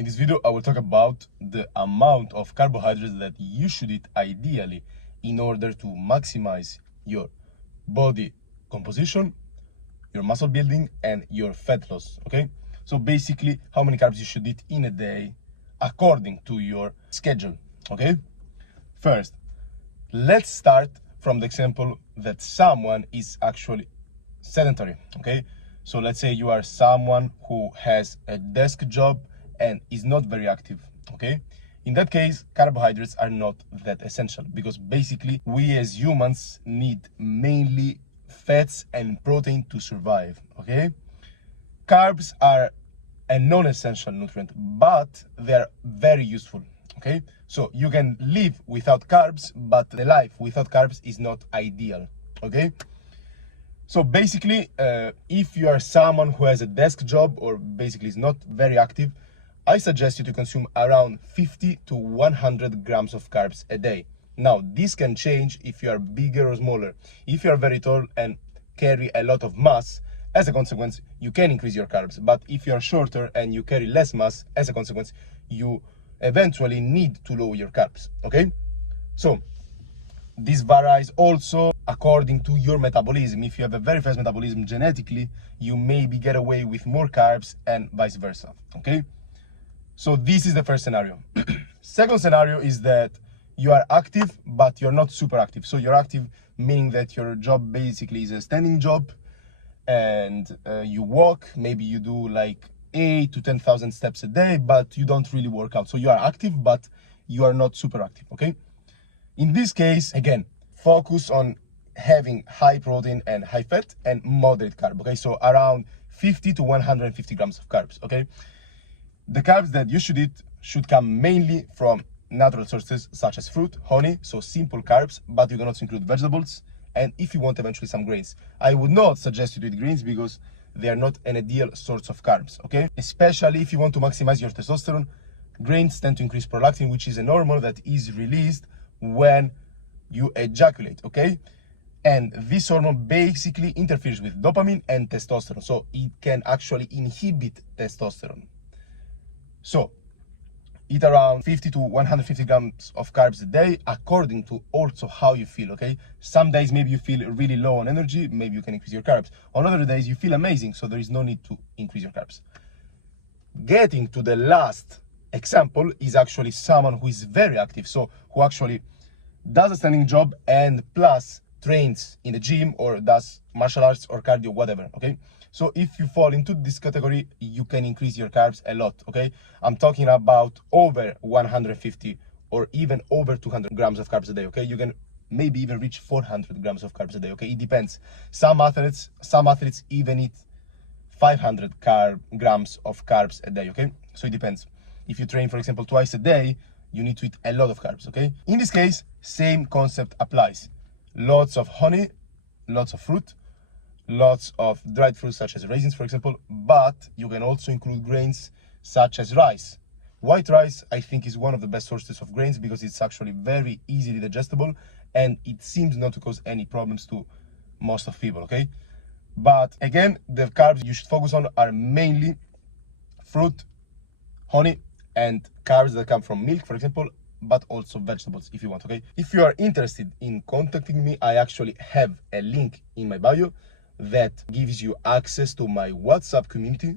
In this video, I will talk about the amount of carbohydrates that you should eat ideally in order to maximize your body composition, your muscle building, and your fat loss, okay? So basically, how many carbs you should eat in a day according to your schedule, okay? First, let's start from the example that someone is actually sedentary, okay? So let's say you are someone who has a desk job and is not very active, okay? In that case, carbohydrates are not that essential because basically we as humans need mainly fats and protein to survive, okay? Carbs are a non-essential nutrient, but they're very useful, okay? So you can live without carbs, but the life without carbs is not ideal, okay? So basically, if you are someone who has a desk job or basically is not very active, I suggest you to consume around 50 to 100 grams of carbs a day. Now, this can change if you are bigger or smaller. If you are very tall and carry a lot of mass, as a consequence, you can increase your carbs. But if you are shorter and you carry less mass, as a consequence, you eventually need to lower your carbs, okay? So, this varies also according to your metabolism. If you have a very fast metabolism genetically, you maybe get away with more carbs and vice versa, okay? So this is the first scenario. Second scenario is that you are active, but you're not super active. So you're active, meaning that your job basically is a standing job and you walk, maybe you do like 8 to 10,000 steps a day, but you don't really work out. So you are active, but you are not super active, okay? In this case, again, focus on having high protein and high fat and moderate carb, okay? So around 50 to 150 grams of carbs, okay? The carbs that you should eat should come mainly from natural sources such as fruit, honey, so simple carbs, but you can also include vegetables, and if you want eventually some grains. I would not suggest you to eat grains because they are not an ideal source of carbs, okay? Especially if you want to maximize your testosterone, grains tend to increase prolactin, which is a hormone that is released when you ejaculate, okay? And this hormone basically interferes with dopamine and testosterone, so it can actually inhibit testosterone. So eat around 50 to 150 grams of carbs a day according to also how you feel, okay? Some days maybe you feel really low on energy, maybe you can increase your carbs. On other days you feel amazing, so there is no need to increase your carbs. Getting to the last example is actually someone who is very active, so who actually does a standing job and plus trains in the gym or does martial arts or cardio, whatever, okay? So if you fall into this category, you can increase your carbs a lot, okay? I'm talking about over 150 or even over 200 grams of carbs a day, okay? You can maybe even reach 400 grams of carbs a day, okay? It depends. Some athletes even eat 500 grams of carbs a day, okay? So it depends. If you train, for example, twice a day, you need to eat a lot of carbs, okay? In this case, same concept applies. Lots of honey, lots of fruit, lots of dried fruits such as raisins, for example, but you can also include grains such as rice. White rice, I think, is one of the best sources of grains because it's actually very easily digestible and it seems not to cause any problems to most of people, okay? But again, the carbs you should focus on are mainly fruit, honey, and carbs that come from milk, for example, but also vegetables if you want, okay? If you are interested in contacting me, I actually have a link in my bio that gives you access to my WhatsApp community.